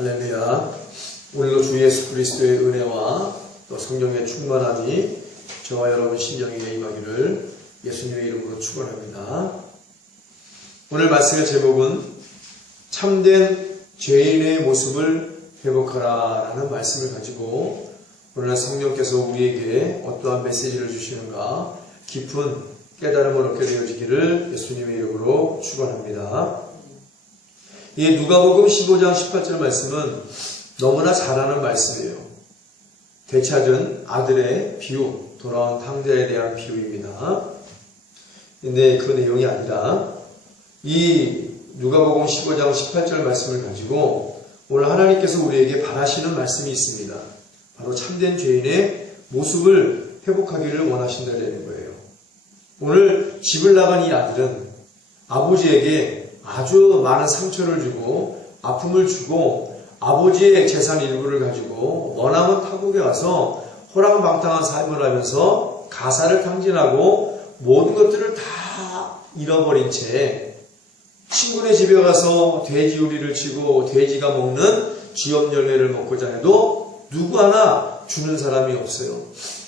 할렐루야. 오늘도 주 예수 그리스도의 은혜와 또 성령의 충만함이 저와 여러분 심령에 임하기를 예수님의 이름으로 축원합니다. 오늘 말씀의 제목은 참된 죄인의 모습을 회복하라 라는 말씀을 가지고 오늘 성령께서 우리에게 어떠한 메시지를 주시는가 깊은 깨달음을 얻게 되어지기를 예수님의 이름으로 축원합니다. 이 누가복음 15장 18절 말씀은 너무나 잘 아는 말씀이에요. 되찾은 아들의 비유, 돌아온 탕자에 대한 비유입니다. 근데 그 내용이 아니라 이 누가복음 15장 18절 말씀을 가지고 오늘 하나님께서 우리에게 바라시는 말씀이 있습니다. 바로 참된 죄인의 모습을 회복하기를 원하신다는 거예요. 오늘 집을 나간 이 아들은 아버지에게 아주 많은 상처를 주고 아픔을 주고 아버지의 재산 일부를 가지고 머나먼 타국에 가서 호랑방탕한 삶을 하면서 가사를 탕진하고 모든 것들을 다 잃어버린 채 친구네 집에 가서 돼지우리를 치고 돼지가 먹는 쥐염 열매를 먹고자 해도 누구 하나 주는 사람이 없어요.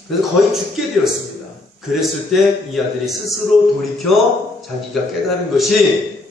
그래서 거의 죽게 되었습니다. 그랬을 때 이 아들이 스스로 돌이켜 자기가 깨달은 것이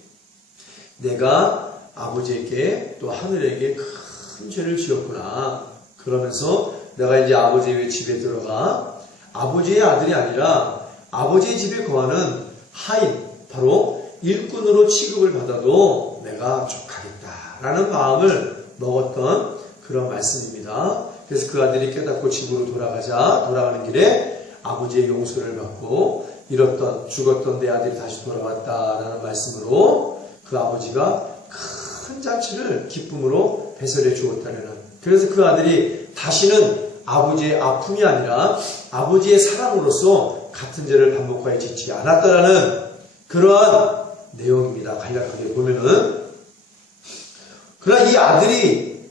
내가 아버지에게 또 하늘에게 큰 죄를 지었구나. 그러면서 내가 이제 아버지의 집에 들어가 아버지의 아들이 아니라 아버지의 집에 거하는 하인, 바로 일꾼으로 취급을 받아도 내가 족하겠다라는 마음을 먹었던 그런 말씀입니다. 그래서 그 아들이 깨닫고 집으로 돌아가는 길에 아버지의 용서를 받고 잃었던, 죽었던 내 아들이 다시 돌아왔다라는 말씀으로 그 아버지가 큰 잔치를 기쁨으로 배설해 주었다는. 그래서 그 아들이 다시는 아버지의 아픔이 아니라 아버지의 사랑으로서 같은 죄를 반복하여 짓지 않았다라는 그러한 내용입니다. 간략하게 보면은. 그러나 이 아들이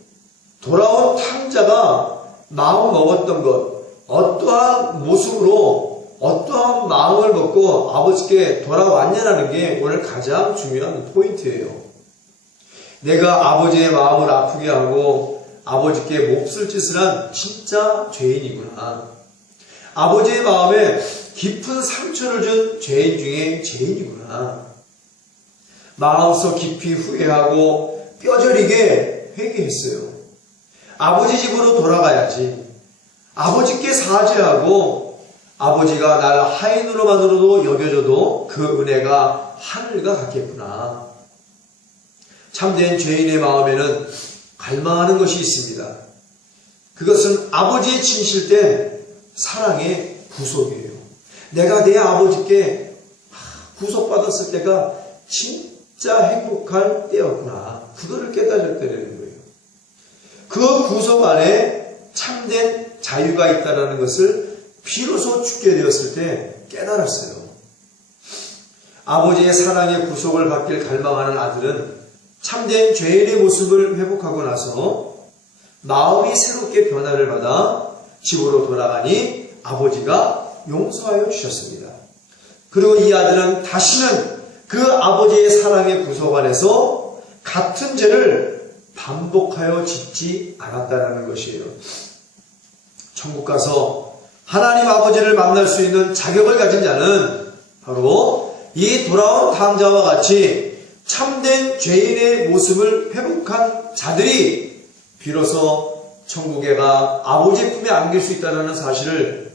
돌아온 탕자가 마음 먹었던 것, 어떠한 모습으로 어떠한 마음을 먹고 아버지께 돌아왔냐라는 게 오늘 가장 중요한 포인트예요. 내가 아버지의 마음을 아프게 하고 아버지께 몹쓸 짓을 한 진짜 죄인이구나. 아버지의 마음에 깊은 상처를 준 죄인 중에 죄인이구나. 마음속 깊이 후회하고 뼈저리게 회개했어요. 아버지 집으로 돌아가야지. 아버지께 사죄하고 아버지가 날 하인으로만으로도 여겨줘도 그 은혜가 하늘과 같겠구나. 참된 죄인의 마음에는 갈망하는 것이 있습니다. 그것은 아버지의 진실된 사랑의 구속이에요. 내가 내 아버지께 구속받았을 때가 진짜 행복할 때였구나. 그거를 깨달았다는 거예요. 그 구속 안에 참된 자유가 있다는 것을 비로소 죽게 되었을 때 깨달았어요. 아버지의 사랑의 구속을 받길 갈망하는 아들은 참된 죄인의 모습을 회복하고 나서 마음이 새롭게 변화를 받아 집으로 돌아가니 아버지가 용서하여 주셨습니다. 그리고 이 아들은 다시는 그 아버지의 사랑의 구속 안에서 같은 죄를 반복하여 짓지 않았다는 것이에요. 천국 가서 하나님 아버지를 만날 수 있는 자격을 가진 자는 바로 이 돌아온 탕자와 같이 참된 죄인의 모습을 회복한 자들이 비로소 천국에 가 아버지 품에 안길 수 있다는 사실을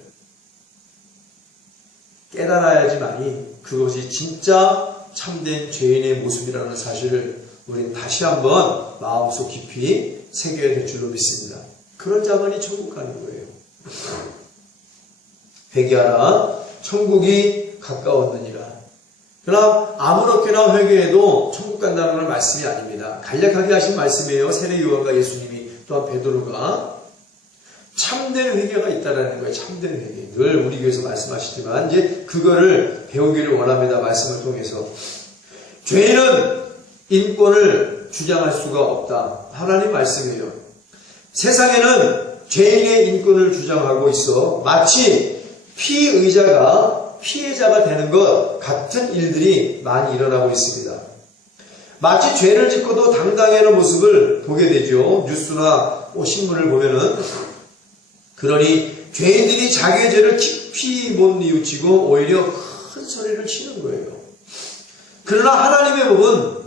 깨달아야지만이 그것이 진짜 참된 죄인의 모습이라는 사실을 우리는 다시 한번 마음속 깊이 새겨야 될 줄로 믿습니다. 그런 자만이 천국 가는 거예요. 회개하라, 천국이 가까웠느니라. 그러나 아무렇게나 회개해도 천국 간다는 건 말씀이 아닙니다. 간략하게 하신 말씀이에요. 세례 요한과 예수님이, 또한 베드로가. 참된 회개가 있다는 거예요. 참된 회개. 늘 우리 교회에서 말씀하시지만 이제 그거를 배우기를 원합니다. 말씀을 통해서. 죄인은 인권을 주장할 수가 없다. 하나님 말씀이에요. 세상에는 죄인의 인권을 주장하고 있어 마치 피의자가 피해자가 되는 것 같은 일들이 많이 일어나고 있습니다. 마치 죄를 짓고도 당당해하는 모습을 보게 되죠. 뉴스나 신문을 보면은. 그러니 죄인들이 자기의 죄를 깊이 못 뉘우치고 오히려 큰 소리를 치는 거예요. 그러나 하나님의 법은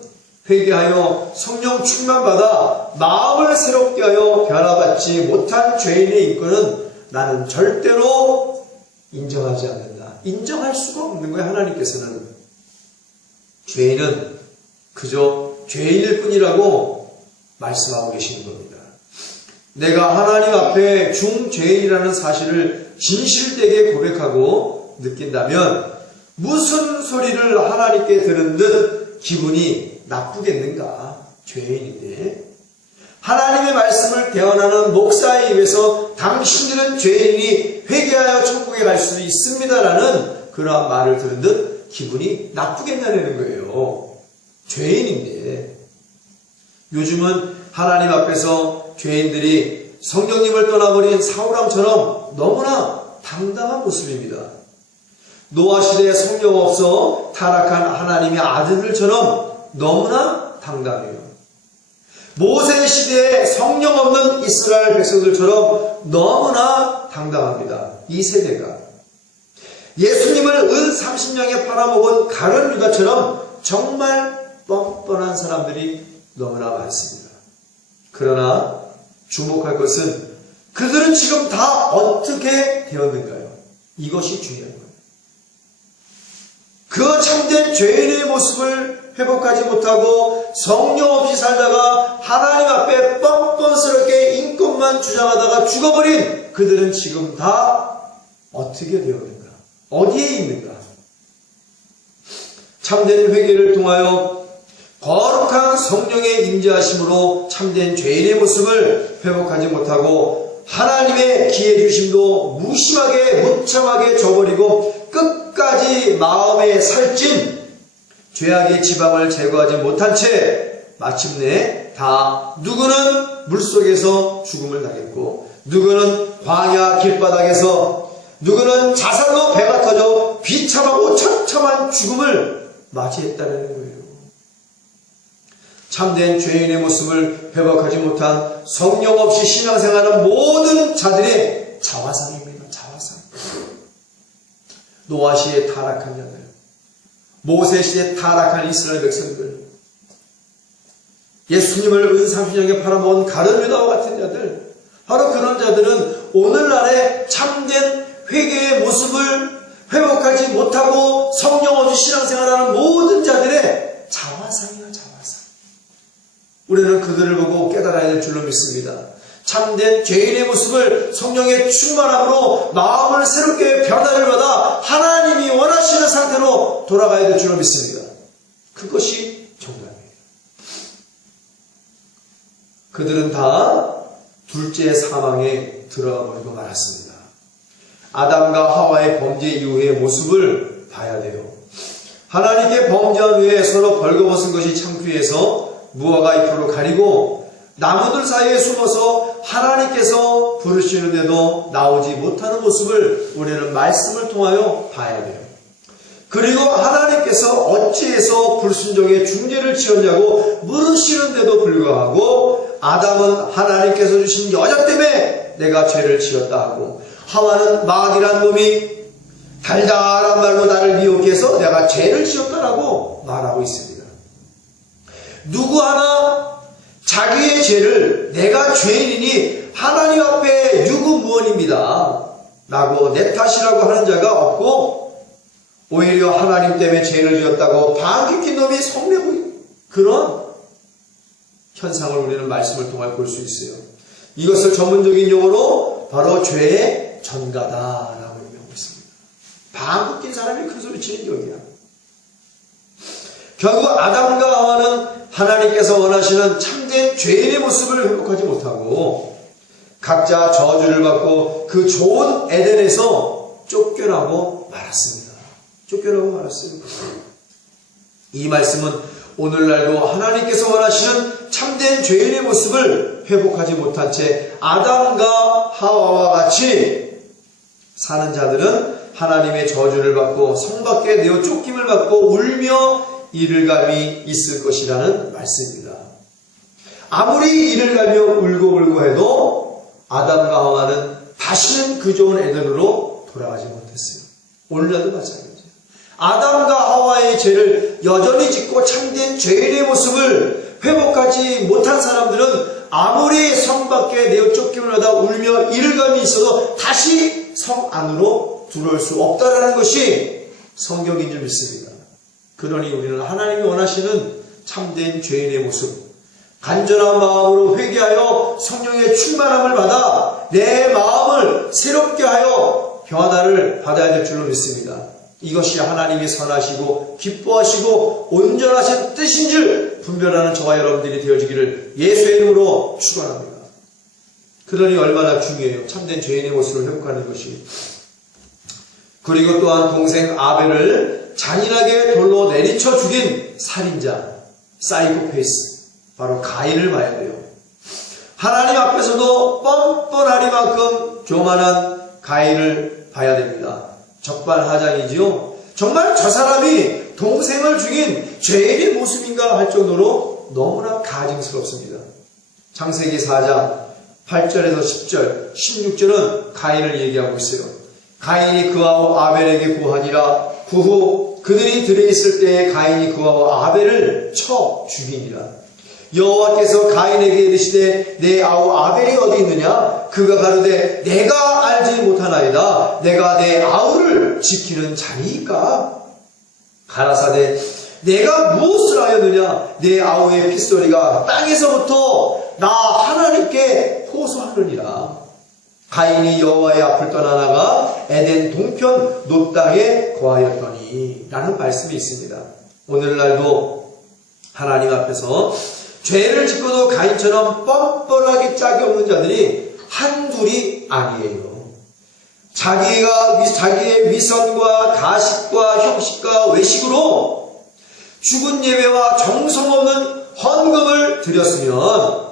회개하여 성령 충만받아 마음을 새롭게 하여 변화받지 못한 죄인의 인권은 나는 절대로 인정하지 않는다. 인정할 수가 없는 거예요. 하나님께서는. 죄인은 그저 죄인일 뿐이라고 말씀하고 계시는 겁니다. 내가 하나님 앞에 중죄인이라는 사실을 진실되게 고백하고 느낀다면 무슨 소리를 하나님께 들은 듯 기분이 나쁘겠는가? 죄인인데. 하나님의 말씀을 대언하는 목사의 입에서 당신들은 죄인이 회개하여 천국에 갈 수 있습니다라는 그러한 말을 들은 듯 기분이 나쁘겠냐는 거예요. 죄인인데. 요즘은 하나님 앞에서 죄인들이 성령님을 떠나버린 사울왕처럼 너무나 당당한 모습입니다. 노아 시대에 성령 없어 타락한 하나님의 아들들처럼 너무나 당당해요. 모세 시대에 성령 없는 이스라엘 백성들처럼 너무나 당당합니다. 이 세대가. 예수님을 은 30냥에 팔아먹은 가룟 유다처럼 정말 뻔뻔한 사람들이 너무나 많습니다. 그러나 주목할 것은 그들은 지금 다 어떻게 되었는가요? 이것이 중요한 거예요. 그 참된 죄인의 모습을 회복하지 못하고 성령 없이 살다가 하나님 앞에 뻔뻔스럽게 인권만 주장하다가 죽어버린 그들은 지금 다 어떻게 되었는가? 어디에 있는가? 참된 회개를 통하여 거룩한 성령의 임재하심으로 참된 죄인의 모습을 회복하지 못하고 하나님의 기회 주심도 무심하게 무참하게 저버리고 끝까지 마음에 살찐 죄악의 지방을 제거하지 못한 채 마침내 다 누구는 물속에서 죽음을 당했고 누구는 광야 길바닥에서 누구는 자살로 배가 터져 비참하고 처참한 죽음을 맞이했다는 거예요. 참된 죄인의 모습을 회복하지 못한 성령 없이 신앙생활하는 모든 자들의 자화상입니다. 자화상. 노아 시에 타락한 자들, 모세 시에 타락한 이스라엘 백성들, 예수님을 은 30냥에 팔아먹은 가룟 유다와 같은 자들, 바로 그런 자들은 오늘날의 참된 회개의 모습을 회복하지 못하고 성령 없이 신앙생활하는 모든 자들의 자화상이야, 자화상. 우리는 그들을 보고 깨달아야 될 줄로 믿습니다. 참된 죄인의 모습을 성령의 충만함으로 마음을 새롭게 변화를 받아 하나님이 원하시는 상태로 돌아가야 될 줄로 믿습니다. 그것이 정답이에요. 그들은 다 둘째 사망에 들어가 버리고 말았습니다. 아담과 하와의 범죄 이후의 모습을 봐야 돼요. 하나님께 범죄한 후에 서로 벌거벗은 것이 창피해서 무화과 잎으로 가리고 나무들 사이에 숨어서 하나님께서 부르시는데도 나오지 못하는 모습을 우리는 말씀을 통하여 봐야 돼요. 그리고 하나님께서 어찌해서 불순종의 중죄를 지었냐고 물으시는데도 불구하고 아담은 하나님께서 주신 여자 때문에 내가 죄를 지었다 하고 하와는 마귀란 놈이 달달한 말로 나를 미혹해 해서 내가 죄를 지었다라고 말하고 있습니다. 누구 하나 자기의 죄를 내가 죄인이니 하나님 앞에 유구무원입니다 라고 내 탓이라고 하는 자가 없고 오히려 하나님 때문에 죄를 지었다고 방귀 낀 놈이 성내고 그런 현상을 우리는 말씀을 통해 볼 수 있어요. 이것을 전문적인 용어로 바로 죄의 전가다라고 얘기하고 있습니다. 방귀 낀 사람이 큰 소리 치는 격이야. 결국 아담과 하와는 하나님께서 원하시는 참된 죄인의 모습을 회복하지 못하고 각자 저주를 받고 그 좋은 에덴에서 쫓겨나고 말았습니다. 쫓겨나고 말았어요. 이 말씀은 오늘날도 하나님께서 원하시는 참된 죄인의 모습을 회복하지 못한 채 아담과 하와와 같이 사는 자들은 하나님의 저주를 받고 성 밖에 내어 쫓김을 받고 울며 이를감이 있을 것이라는 말씀입니다. 아무리 이를가며 울고불고 해도 아담과 하와는 다시는 그 좋은 에덴으로 돌아가지 못했어요. 오늘날도 마찬가지예요. 아담과 하와의 죄를 여전히 짓고 참된 죄인의 모습을 회복하지 못한 사람들은 아무리 성 밖에 내어 쫓김을 하다 울며 이를감이 있어도 다시 성 안으로 들어올 수 없다라는 것이 성경인 줄 믿습니다. 그러니 우리는 하나님이 원하시는 참된 죄인의 모습, 간절한 마음으로 회개하여 성령의 충만함을 받아 내 마음을 새롭게 하여 변화를 받아야 될 줄로 믿습니다. 이것이 하나님이 선하시고 기뻐하시고 온전하신 뜻인 줄 분별하는 저와 여러분들이 되어지기를 예수의 이름으로 축원합니다. 그러니 얼마나 중요해요. 참된 죄인의 모습을 회복하는 것이. 그리고 또한 동생 아벨을 잔인하게 돌로 내리쳐 죽인 살인자, 사이코패스, 바로 가인을 봐야 돼요. 하나님 앞에서도 뻔뻔하리만큼 교만한 가인을 봐야 됩니다. 적반하장이지요. 정말 저 사람이 동생을 죽인 죄인의 모습인가 할 정도로 너무나 가증스럽습니다. 창세기 4장 8절에서 10절, 16절은 가인을 얘기하고 있어요. 가인이 그하고 아벨에게 구하니라. 그 후 그들이 들에 있을 때에 가인이 그하고 아벨을 쳐 죽이니라. 여호와께서 가인에게 이르시되 내 아우 아벨이 어디 있느냐? 그가 가로되 내가 알지 못하나이다. 내가 내 아우를 지키는 자니까? 가라사대 내가 무엇을 하였느냐? 내 아우의 핏소리가 땅에서부터 나 하나님께 호소하느니라. 가인이 여호와의 앞을 떠나나가 에덴 동편 놋 땅에 거하였더니 라는 말씀이 있습니다. 오늘날도 하나님 앞에서 죄를 짓고도 가인처럼 뻔뻔하게 짝이 없는 자들이 한둘이 아니에요. 자기의 위선과 가식과 형식과 외식으로 죽은 예배와 정성 없는 헌금을 드렸으면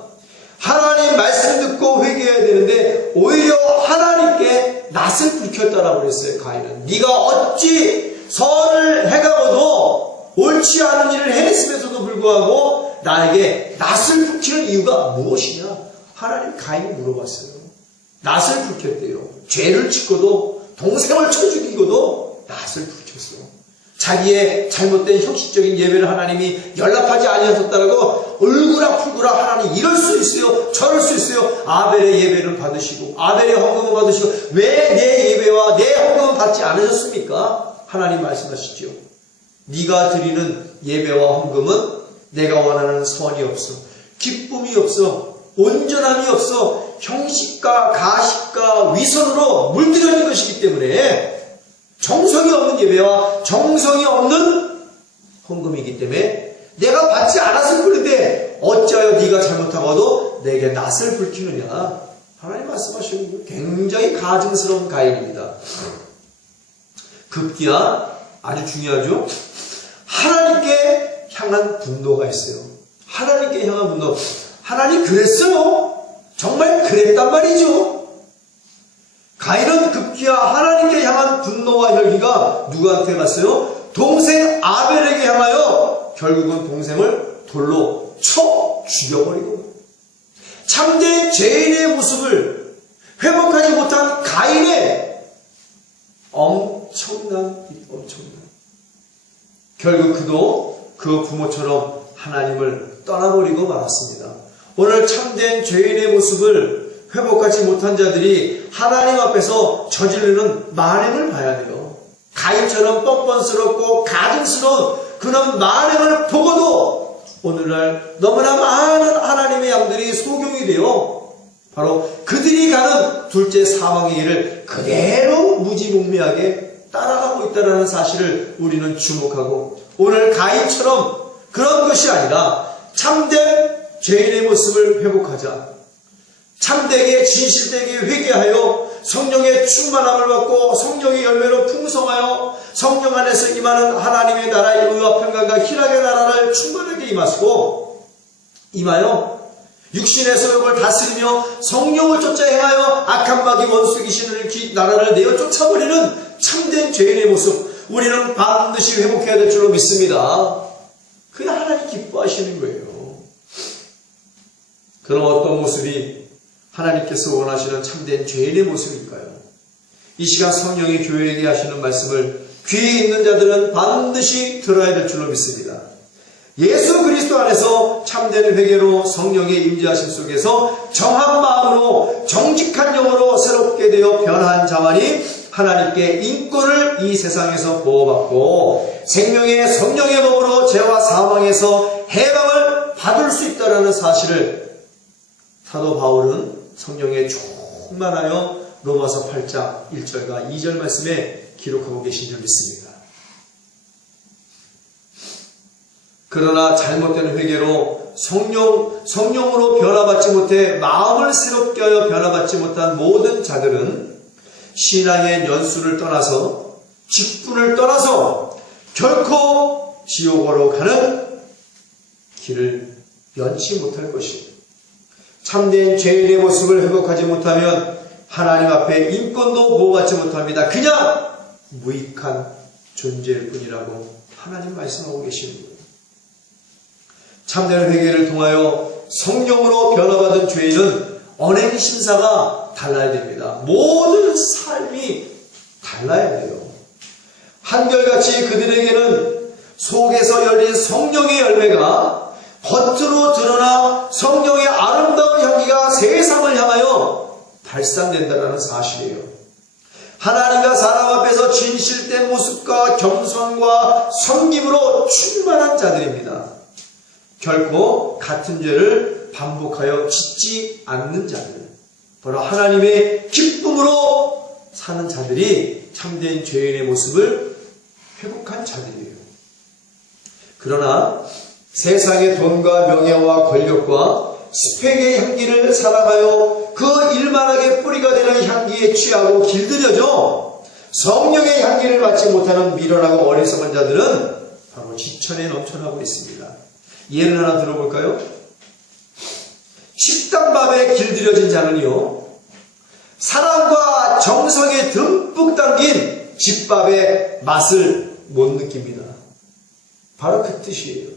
하나님 말씀 듣고 회개해야 되는데 오히려 하나님께 낯을 불켰다라고 그랬어요. 가인은 네가 어찌 선을 해가고도 옳지 않은 일을 했음에도 불구하고 나에게 낯을 불키는 이유가 무엇이냐? 하나님 가인이 물어봤어요. 낯을 불켰대요. 죄를 짓고도 동생을 쳐 죽이고도 낯을 불켰어. 자기의 잘못된 형식적인 예배를 하나님이 연락하지 아니하셨다라고 얼굴아풀구라 하나님 이럴 수 있어요. 저럴 수 있어요. 아벨의 예배를 받으시고 아벨의 헌금을 받으시고 왜 내 예배와 내 헌금을 받지 않으셨습니까? 하나님 말씀하시죠. 네가 드리는 예배와 헌금은 내가 원하는 선이 없어, 기쁨이 없어, 온전함이 없어, 형식과 가식과 위선으로 물들여진 것이기 때문에 정성이 없는 예배와 정성이 없는 헌금이기 때문에 내가 받지 않았을 뿐인데 어찌하여 네가 잘못하고도 내게 낯을 불키느냐. 하나님 말씀하시는 거 굉장히 가증스러운 가인입니다. 급기야 아주 중요하죠. 하나님께 향한 분노가 있어요. 하나님께 향한 분노. 하나님 그랬어요. 정말 그랬단 말이죠. 가인은 급기야 하나님께 향한 분노와 혈기가 누구한테 갔어요? 동생 아벨에게 향하여 결국은 동생을 돌로 쳐 죽여버리고 참된 죄인의 모습을 회복하지 못한 가인의 엄청난 결국 그도 그 부모처럼 하나님을 떠나버리고 말았습니다. 오늘 참된 죄인의 모습을 회복하지 못한 자들이 하나님 앞에서 저지르는 만행을 봐야 돼요. 가인처럼 뻔뻔스럽고 가증스러운 그런 만행을 보고도 오늘날 너무나 많은 하나님의 양들이 소경이 되어 바로 그들이 가는 둘째 사망의 길을 그대로 무지몽매하게 따라가고 있다는 사실을 우리는 주목하고 오늘 가인처럼 그런 것이 아니라 참된 죄인의 모습을 회복하자. 참되게 진실되게 회개하여 성령의 충만함을 받고 성령의 열매로 풍성하여 성령 안에서 임하는 하나님의 나라의 의와 평강과 희락의 나라를 충만하게 임하여 육신의 소욕을 다스리며 성령을 쫓아 행하여 악한 마귀 원수 귀신을 나라를 내어 쫓아버리는 참된 죄인의 모습 우리는 반드시 회복해야 될 줄로 믿습니다. 그게 하나님 기뻐하시는 거예요. 그럼 어떤 모습이 하나님께서 원하시는 참된 죄인의 모습일까요? 이 시간 성령이 교회에게 하시는 말씀을 귀에 있는 자들은 반드시 들어야 될 줄로 믿습니다. 예수 그리스도 안에서 참된 회개로 성령의 임재하심 속에서 정한 마음으로 정직한 영으로 새롭게 되어 변한 자만이 하나님께 인권을 이 세상에서 보호받고 생명의 성령의 몸으로 죄와 사망에서 해방을 받을 수 있다는 사실을 사도 바울은 성령에 충만하여 로마서 8장 1절과 2절 말씀에 기록하고 계신 줄 믿습니다. 그러나 잘못된 회개로 성령으로 변화받지 못해 마음을 새롭게 하여 변화받지 못한 모든 자들은 신앙의 연수를 떠나서 직분을 떠나서 결코 지옥으로 가는 길을 면치 못할 것입니다. 참된 죄인의 모습을 회복하지 못하면 하나님 앞에 인권도 보호받지 못합니다. 그냥 무익한 존재일 뿐이라고 하나님 말씀하고 계시는 거예요. 참된 회개를 통하여 성령으로 변화받은 죄인은 언행 심사가 달라야 됩니다. 모든 삶이 달라야 돼요. 한결같이 그들에게는 속에서 열린 성령의 열매가 겉으로 드러나 성령의 아름다운 향기가 세상을 향하여 발산된다는 사실이에요. 하나님과 사람 앞에서 진실된 모습과 겸손과 섬김으로 충만한 자들입니다. 결코 같은 죄를 반복하여 짓지 않는 자들, 바로 하나님의 기쁨으로 사는 자들이 참된 죄인의 모습을 회복한 자들이에요. 그러나 세상의 돈과 명예와 권력과 스펙의 향기를 사랑하여 그 일만하게 뿌리가 되는 향기에 취하고 길들여져 성령의 향기를 맡지 못하는 미련하고 어리석은 자들은 바로 지천에 넘쳐나고 있습니다. 예를 하나 들어볼까요? 식당밥에 길들여진 자는요, 사랑과 정성에 듬뿍 담긴 집밥의 맛을 못 느낍니다. 바로 그 뜻이에요.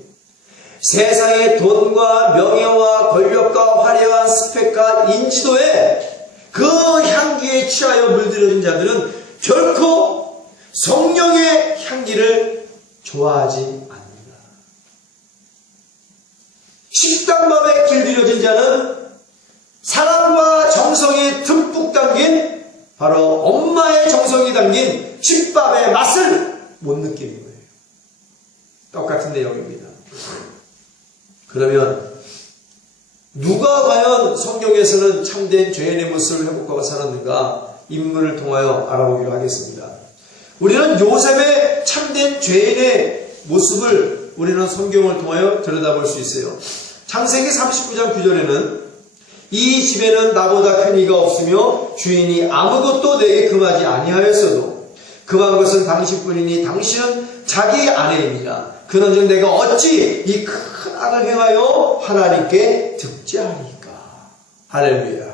세상의 돈과 명예와 권력과 화려한 스펙과 인지도에 그 향기에 취하여 물들여진 자들은 결코 성령의 향기를 좋아하지 않습니다. 식당밥에 길들여진 자는 사랑과 정성이 듬뿍 담긴 바로 엄마의 정성이 담긴 집밥의 맛을 못 느끼는 거예요. 똑같은 내용입니다. 그러면 누가 과연 성경에서는 참된 죄인의 모습을 회복하고 살았는가 인물을 통하여 알아보기로 하겠습니다. 우리는 요셉의 참된 죄인의 모습을 우리는 성경을 통하여 들여다볼 수 있어요. 창세기 39장 9절에는 이 집에는 나보다 큰 이가 없으며 주인이 아무것도 내게 금하지 아니하였어도 금한 것은 당신뿐이니 당신은 자기 아내입니다. 그런즉 내가 어찌 이 큰 악을 행하여 하나님께 득죄하리까. 할렐루야.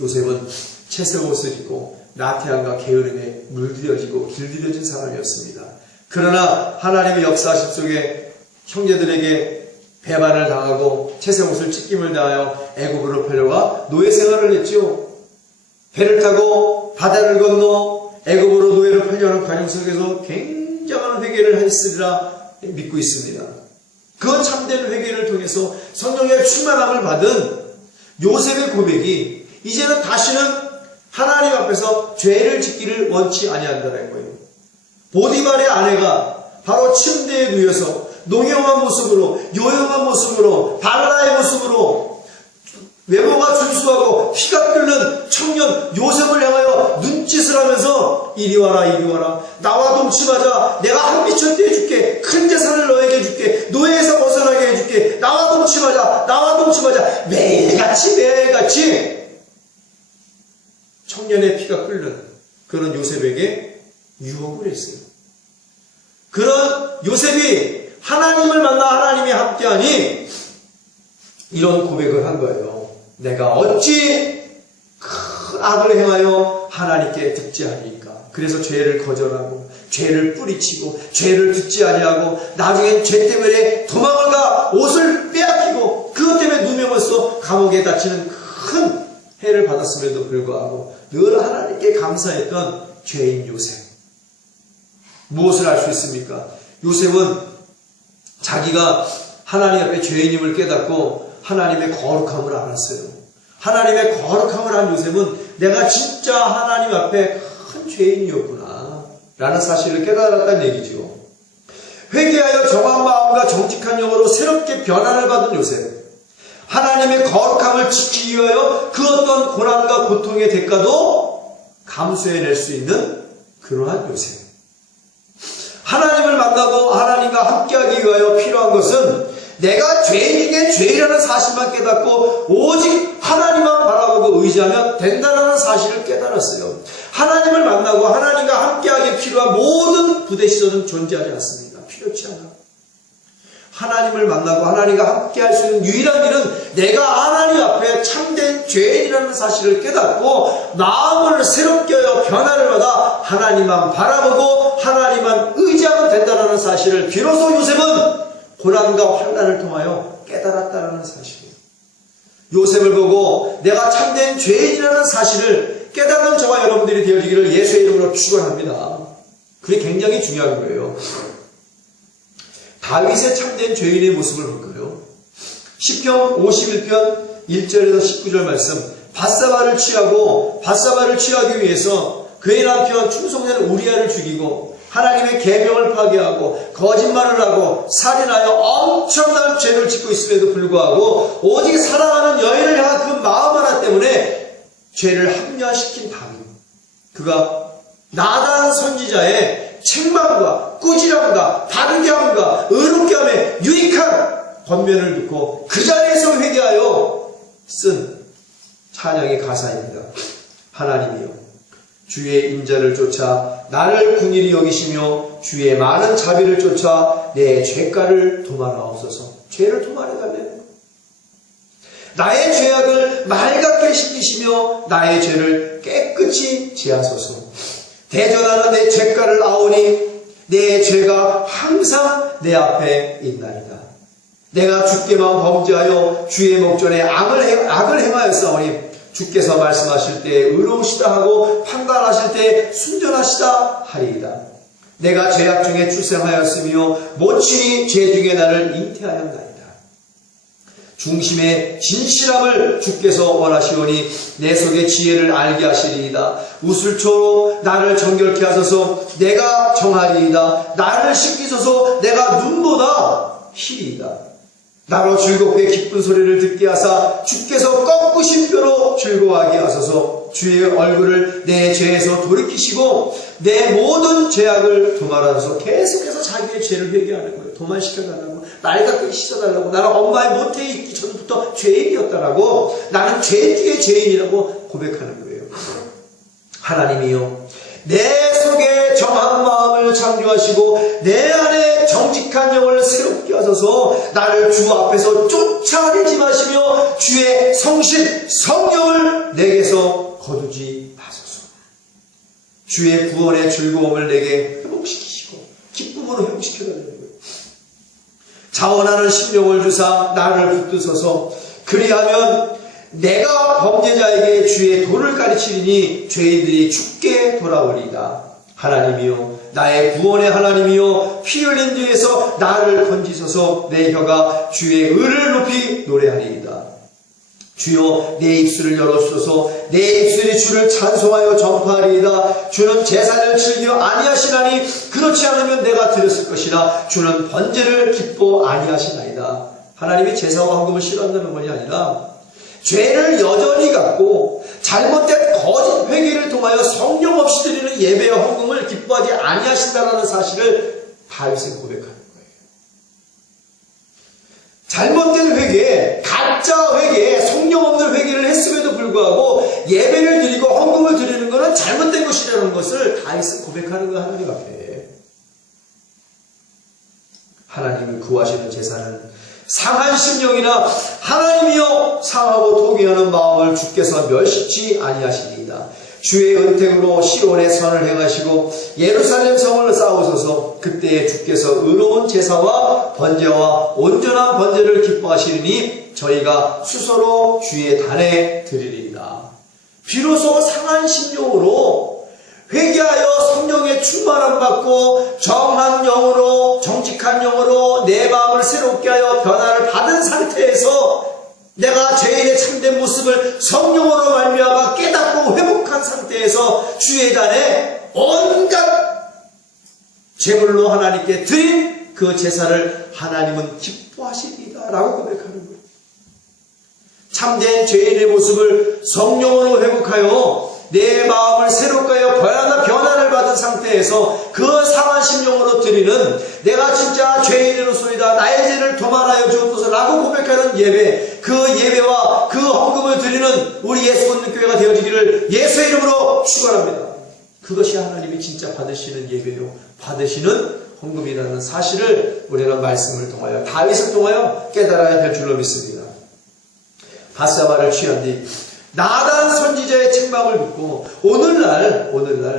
요셉은 채색 옷을 입고 나태함과 게으름에 물들여지고 길들여진 사람이었습니다. 그러나 하나님의 역사하심 속에 형제들에게 배반을 당하고 채색 옷을 찢김을 당하여 애굽으로 팔려가 노예 생활을 했죠. 배를 타고 바다를 건너 애굽으로 노예로 팔려는 과정 속에서 굉장한 회개를 했으리라 믿고 있습니다. 그 참된 회개를 통해서 성령의 충만함을 받은 요셉의 고백이 이제는 다시는 하나님 앞에서 죄를 짓기를 원치 아니한다는 거예요. 보디발의 아내가 바로 침대에 누워서 농영한 모습으로, 요영한 모습으로, 발라의 모습으로 외모가 준수하고 피가 끓는 청년 요셉을 향하여 눈짓을 하면서 이리 와라 이리 와라, 나와 동침하자, 내가 한 미천대 해줄게, 큰 재산을 너에게 해줄게, 노예에서 벗어나게 해줄게, 나와 동침하자, 나와 동침하자, 매일같이 청년의 피가 끓는 그런 요셉에게 유혹을 했어요. 그런 요셉이 하나님을 만나 하나님이 함께하니 이런 고백을 한 거예요. 내가 어찌 큰 악을 행하여 하나님께 듣지 아니니까. 그래서 죄를 거절하고 죄를 뿌리치고 죄를 듣지 아니하고 나중엔 죄 때문에 도망을 가 옷을 빼앗기고 그것 때문에 누명을 써 감옥에 갇히는 큰 해를 받았음에도 불구하고 늘 하나님께 감사했던 죄인 요셉. 무엇을 알 수 있습니까? 요셉은 자기가 하나님 앞에 죄인임을 깨닫고 하나님의 거룩함을 알았어요. 하나님의 거룩함을 한 요셉은 내가 진짜 하나님 앞에 큰 죄인이었구나 라는 사실을 깨달았다는 얘기죠. 회개하여 정한 마음과 정직한 영으로 새롭게 변화를 받은 요셉. 하나님의 거룩함을 지키기 위하여 그 어떤 고난과 고통의 대가도 감수해낼 수 있는 그러한 요셉. 하나님을 만나고 하나님과 함께하기 위하여 필요한 것은 내가 죄인 중에 죄라는 사실만 깨닫고 오직 하나님만 바라보고 의지하면 된다는 사실을 깨달았어요. 하나님을 만나고 하나님과 함께하기 필요한 모든 부대시설은 존재하지 않습니다. 필요치 않아. 하나님을 만나고 하나님과 함께할 수 있는 유일한 길은 내가 하나님 앞에 참된 죄인이라는 사실을 깨닫고 마음을 새롭게 하여 변화를 받아 하나님만 바라보고 하나님만 의지하면 된다는 사실을 비로소 요셉은 고난과 환난을 통하여 깨달았다는 사실이에요. 요셉을 보고 내가 참된 죄인이라는 사실을 깨닫는 저와 여러분들이 되어지기를 예수의 이름으로 축원합니다. 그게 굉장히 중요한 거예요. 다윗의 참된 죄인의 모습을 볼까요? 시편 51편 1절에서 19절 말씀. 밧사바를 취하기 위해서 그의 남편 충성된 우리아를 죽이고 하나님의 계명을 파괴하고 거짓말을 하고 살인하여 엄청난 죄를 짓고 있음에도 불구하고 오직 사랑하는 여인을 향한 그 마음 하나 때문에 죄를 합리화시킨 다윗. 그가 나다한 선지자의 책망과 꾸지람과 바르게 함과 의롭게 함에 유익한 권면을 듣고 그 자리에서 회개하여 쓴 찬양의 가사입니다. 하나님이여 주의 인자를 쫓아 나를 긍휼히 여기시며 주의 많은 자비를 쫓아 내 죄가를 도말하옵소서. 죄를 도말해달래요. 나의 죄악을 맑게 씻기시며 나의 죄를 깨끗이 지하소서. 대전하는 내 죄가를 아오니 내 죄가 항상 내 앞에 있나이다. 내가 주께만 범죄하여 주의 목전에 악을 행하였사오니 주께서 말씀하실 때 의로우시다 하고 판단하실 때 순전하시다 하리이다. 내가 죄악 중에 출생하였으며 모친이 죄 중에 나를 잉태하였나이다. 중심의 진실함을 주께서 원하시오니 내 속의 지혜를 알게 하시리이다. 우슬초로 나를 정결케 하소서. 내가 정하리이다. 나를 씻기소서. 내가 눈보다 희리이다. 나로 즐겁게 기쁜 소리를 듣게 하사 주께서 꺾으신 뼈로 즐거워하게 하소서. 주의 얼굴을 내 죄에서 돌이키시고 내 모든 죄악을 도말하소서. 계속해서 자기의 죄를 회개하는 거예요. 도말시켜달라고, 맑게 씻어달라고. 나는 엄마의 모태에 있기 전부터 죄인이었다라고, 나는 죄 중에 죄인이라고 고백하는 거예요. 하나님이요 내 속에 정한 마음을 창조하시고 내 안에 정직한 영을 새롭게 하소서. 나를 주 앞에서 쫓아내지 마시며 주의 성신 성령을 내게서 거두지 마소서. 주의 구원의 즐거움을 내게 회복시키시고 기쁨으로 회복시켜달라는 거예요. 자원하는 심령을 주사 나를 붙드소서. 그리하면 내가 범죄자에게 주의 도를 가르치리니 죄인들이 죽게 돌아오리이다. 하나님이요 나의 구원의 하나님이요 피 흘린 죄에서 나를 건지소서. 내 혀가 주의 의를 높이 노래하리이다. 주여 내 입술을 열어주소서. 내 입술이 주를 찬송하여 전파하리이다. 주는 제사를 즐겨 아니하시나니 그렇지 않으면 내가 드렸을 것이라. 주는 번제를 기뻐 아니하시나이다. 하나님이 제사와 헌금을 싫어한다는 것이 아니라 죄를 여전히 갖고 잘못된 거짓 회개를 통하여 성령 없이 드리는 예배와 헌금을 기뻐하지 아니하신다는 사실을 다윗은 고백하는 거예요. 잘못된 회개, 가짜 회개, 성령 없는 회개를 했음에도 불구하고 예배를 드리고 헌금을 드리는 것은 잘못된 것이라는 것을 다윗은 고백하는 거예요. 하나님 앞에. 하나님을 구하시는 제사는 상한 심령이나 하나님이여 상하고 토기하는 마음을 주께서 멸시치 아니하시리이다. 주의 은택으로 시온의 선을 행하시고 예루살렘 성을 쌓으소서. 그때에 주께서 의로운 제사와 번제와 온전한 번제를 기뻐하시리니 저희가 수소로 주의 단에 드리리이다. 비로소 상한 심령으로 회개하여 성령의 충만함 받고 정한 영으로 정직한 영으로 내 마음을 새롭게 하여 변화를 받은 상태에서 내가 죄인의 참된 모습을 성령으로 말미암아 깨닫고 회복한 상태에서 주의 단에 온갖 제물로 하나님께 드린 그 제사를 하나님은 기뻐하시리이다 라고 고백하는 거예요. 참된 죄인의 모습을 성령으로 회복하여 내 마음을 새롭게 하여 변화를 받은 상태에서 그 상한 심령으로 드리는 내가 진짜 죄인으로소이다 나의 죄를 도말하여 주옵소서 라고 고백하는 예배, 그 예배와 그 헌금을 드리는 우리 예수 믿는 교회가 되어지기를 예수의 이름으로 축원합니다. 그것이 하나님이 진짜 받으시는 예배요, 받으시는 헌금이라는 사실을 우리는 말씀을 통하여 다윗을 통하여 깨달아야 될 줄로 믿습니다. 바세바를 취한 뒤 나단 선지자의 책망을 듣고 오늘날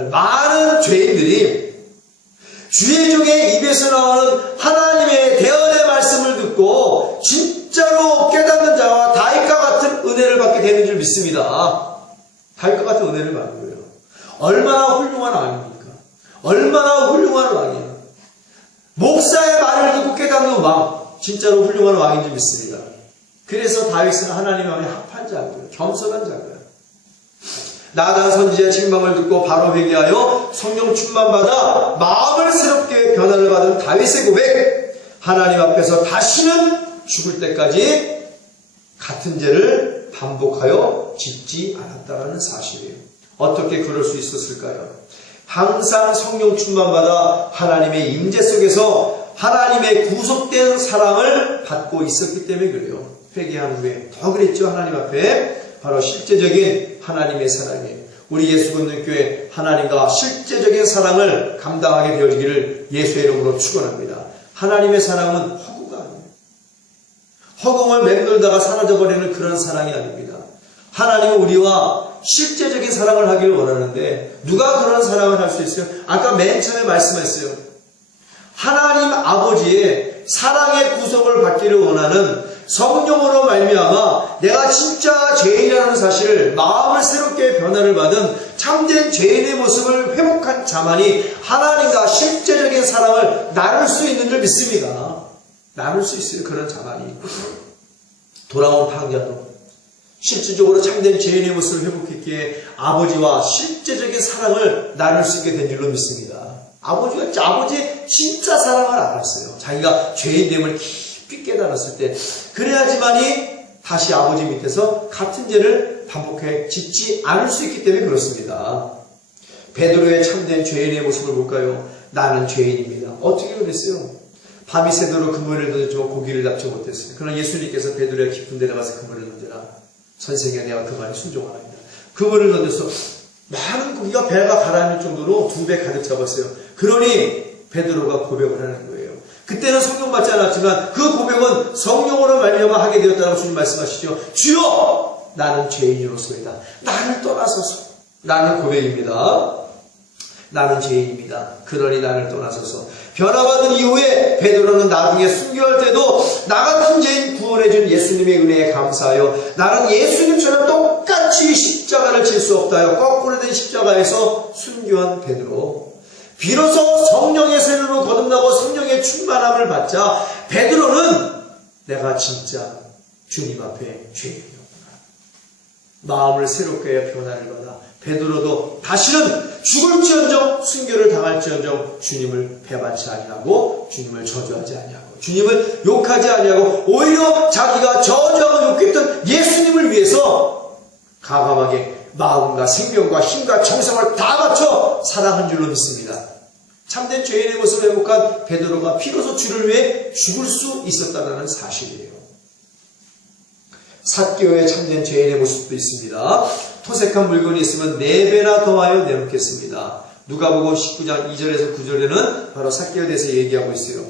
많은 죄인들이 주의 종의 입에서 나오는 하나님의 대언의 말씀을 듣고 진짜로 깨닫는 자와 다윗과 같은 은혜를 받게 되는 줄 믿습니다. 다윗과 같은 은혜를 받는 거예요. 얼마나 훌륭한 왕입니까? 얼마나 훌륭한 왕이에요. 목사의 말을 듣고 깨닫는 왕, 진짜로 훌륭한 왕인 줄 믿습니다. 그래서 다윗은 하나님의 마음에 합한 자고요. 겸손한 자고요. 나단 선지자의 책망을 듣고 바로 회개하여 성령 충만받아 마음을 새롭게 변화를 받은 다윗의 고백, 하나님 앞에서 다시는 죽을 때까지 같은 죄를 반복하여 짓지 않았다는 사실이에요. 어떻게 그럴 수 있었을까요? 항상 성령 충만받아 하나님의 임재 속에서 하나님의 구속된 사랑을 받고 있었기 때문에 그래요. 회개한 후에 더 그랬죠. 하나님 앞에 바로 실제적인 하나님의 사랑이에요. 우리 예수 믿는 교회 하나님과 실제적인 사랑을 감당하게 되어지기를 예수의 이름으로 축원합니다. 하나님의 사랑은 허구가 아니에요. 허공을 맴돌다가 사라져버리는 그런 사랑이 아닙니다. 하나님은 우리와 실제적인 사랑을 하기를 원하는데 누가 그런 사랑을 할 수 있어요? 아까 맨 처음에 말씀했어요. 하나님 아버지의 사랑의 구속을 받기를 원하는 성령으로 말미암아 내가 진짜 죄인이라는 사실을 마음을 새롭게 변화를 받은 참된 죄인의 모습을 회복한 자만이 하나님과 실제적인 사랑을 나눌 수 있는 줄 믿습니다. 나눌 수 있어요. 그런 자만이. 돌아온 방자도 실질적으로 참된 죄인의 모습을 회복했기에 아버지와 실제적인 사랑을 나눌 수 있게 된 줄로 믿습니다. 아버지의 진짜 사랑을 알았어요. 자기가 죄인됨을 깊이 깨달았을 때 그래야지만이 다시 아버지 밑에서 같은 죄를 반복해 짓지 않을 수 있기 때문에 그렇습니다. 베드로의 참된 죄인의 모습을 볼까요? 나는 죄인입니다. 어떻게 그랬어요? 밤이 새도록 그물을 던졌지만 고기를 잡지 못했어요. 그러나 예수님께서 베드로의 깊은 데 나가서 그물을 던져라. 선생이여 내가 그 말에 순종하나이다. 그물을 던져서 많은 고기가 배가 가라앉을 정도로 2배 가득 잡았어요. 그러니 베드로가 고백을 하는 거예요. 그때는 성령 받지 않았지만 그 고백은 성령으로 말미암아 하게 되었다고 주님 말씀하시죠. 주여 나는 죄인으로서이다. 나를 떠나소서. 나는 고백입니다. 나는 죄인입니다. 그러니 나를 떠나소서. 변화받은 이후에 베드로는 나중에 순교할 때도 나 같은 죄인 구원해준 예수님의 은혜에 감사하여 나는 예수님처럼 똑같이 십자가를 질 수 없다요. 거꾸로 된 십자가에서 순교한 베드로. 비로소 성령의 세례로 거듭나고 성령의 충만함을 받자 베드로는 내가 진짜 주님 앞에 죄인이었구나. 마음을 새롭게 해 변화를 받아 베드로도 다시는 죽을지언정 순교를 당할지언정 주님을 배반치 아니하고 주님을 저주하지 아니하고 주님을 욕하지 아니하고 오히려 자기가 저주하고 욕했던 예수님을 위해서 가감하게 마음과 생명과 힘과 정성을 다 바쳐 사랑한 줄로 믿습니다. 참된 죄인의 모습을 회복한 베드로가 비로소 주를 위해 죽을 수 있었다는 사실이에요. 삭개오의 참된 죄인의 모습도 있습니다. 토색한 물건이 있으면 4배나 더하여 내놓겠습니다. 누가복음 19장 2절에서 9절에는 바로 삭개오에 대해서 얘기하고 있어요.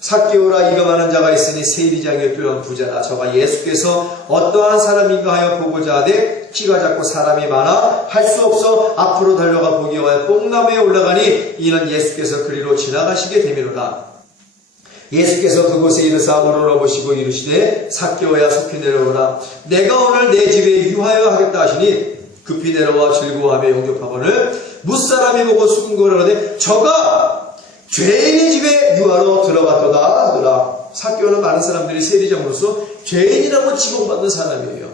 삭개오라 이가 많은 자가 있으니 세리장에 필요한 부자라. 저가 예수께서 어떠한 사람인가 하여 보고자 하되 키가 작고 사람이 많아 할 수 없어 앞으로 달려가 보기 위하여 뽕나무에 올라가니 이는 예수께서 그리로 지나가시게 되미로라. 예수께서 그곳에 이르사 우러러보시고 이르시되 삭개오야 속히 내려오라. 내가 오늘 내 집에 유하여 하겠다 하시니 급히 내려와 즐거워하며 영접하거늘 무사람이 보고 수군거려 하되 저가 죄인의 집에 유하러 들어갔도다 하더라. 삭개오는 많은 사람들이 세리장으로서 죄인이라고 지목받는 사람이에요.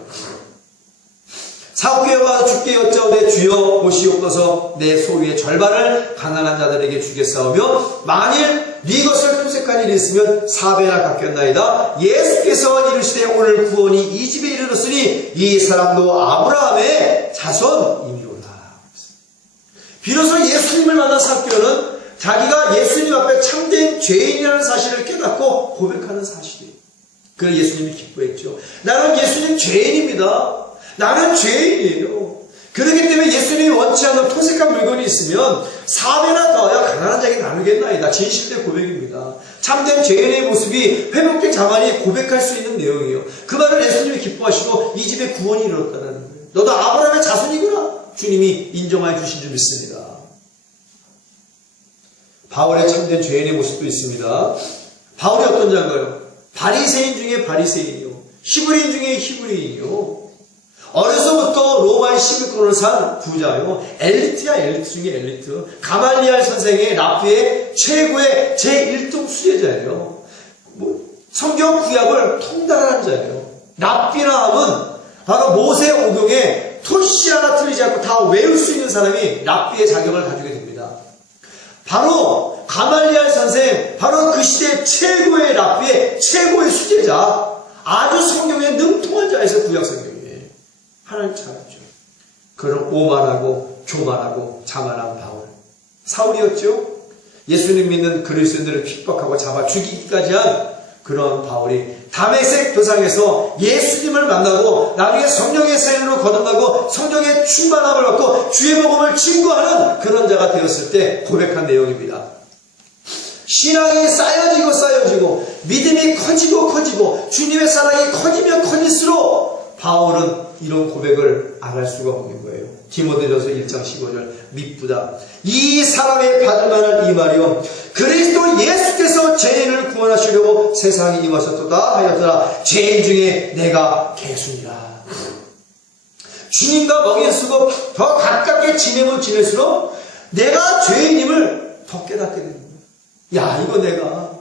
삭개오가 주께 여짜오되 주여 보시옵소서 내 소유의 절반을 가난한 자들에게 주겠사오며 만일 네 것을 토색한 일이 있으면 4배나 갚겠나이다. 예수께서 이르시되 오늘 구원이 이 집에 이르렀으니 이 사람도 아브라함의 자손이니로라. 비로소 예수님을 만난 삭개오는 자기가 예수님 앞에 참된 죄인이라는 사실을 깨닫고 고백하는 사실이에요. 그래서 예수님이 기뻐했죠. 나는 예수님 죄인입니다. 나는 죄인이에요. 그렇기 때문에 예수님이 원치 않는 토색한 물건이 있으면 4배나 더하여 가난한 자에게 나누겠나이다. 진실된 고백입니다. 참된 죄인의 모습이 회복된 자만이 고백할 수 있는 내용이에요. 그 말을 예수님이 기뻐하시고 이 집에 구원이 이르렀다는 거예요. 너도 아브라함의 자손이구나. 주님이 인정해 주신 줄 믿습니다. 바울의 참된 죄인의 모습도 있습니다. 바울이 어떤 자인가요? 바리새인 중에 바리새인이요. 히브리인 중에 히브리인이요. 어려서부터 로마의 11권을 산 부자요. 엘리트야, 엘리트 중에 엘리트. 가말리알 선생의 랍비의 최고의 제1등 수혜자예요. 성경 구약을 통달하는 자예요. 랍비라 하면 바로 모세 오경에 토시 하나 틀리지 않고 다 외울 수 있는 사람이 랍비의 자격을 가지게 됩니다. 바로 가말리알 선생, 바로 그 시대 최고의 랍비의 최고의 수제자, 아주 성경에 능통한 자에서 구약 성경이에요. 하나님 잘 알죠. 그런 오만하고 교만하고 자만한 바울. 사울이었죠. 예수님 믿는 그리스도인들을 핍박하고 잡아 죽이기까지 한 그런 바울이 다메섹 도상에서 예수님을 만나고 나중에 성령의 세례로 거듭나고 성령의 충만함을 받고 주의 복음을 증거하는 그런 자가 되었을 때 고백한 내용입니다. 신앙이 쌓여지고 믿음이 커지고 주님의 사랑이 커지면 커질수록 바울은 이런 고백을 안 할 수가 없는 거예요. 디모데전서 1장 15절 미쁘다. 이 사람의 받을 만한 이 말이요 그리스도 예수께서 죄인을 구원하시려고 세상에 임하셨도다 하였더라. 죄인 중에 내가 개수니라. 주님과 멍에 쓰고 더 가깝게 지내면 지낼수록 내가 죄인임을 더 깨닫게 됩니다. 야, 이거 내가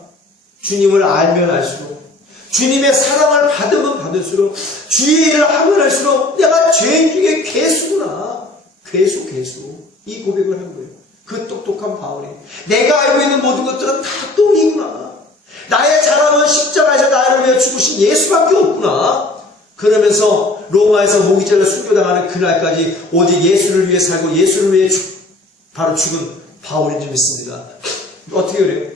주님을 알면 알수록 주님의 사랑을 받으면 받을수록 주의 일을 하면 할수록 내가 죄인 중에 괴수구나. 괴수. 이 고백을 한 거예요. 그 똑똑한 바울이 내가 알고 있는 모든 것들은 다 똥이구나. 나의 자랑은 십자가에서 나를 위해 죽으신 예수밖에 없구나. 그러면서 로마에서 모기죄를 순교당하는 그날까지 오직 예수를 위해 살고 예수를 위해 바로 죽은 바울인 줄 믿습니다. 어떻게 그래요?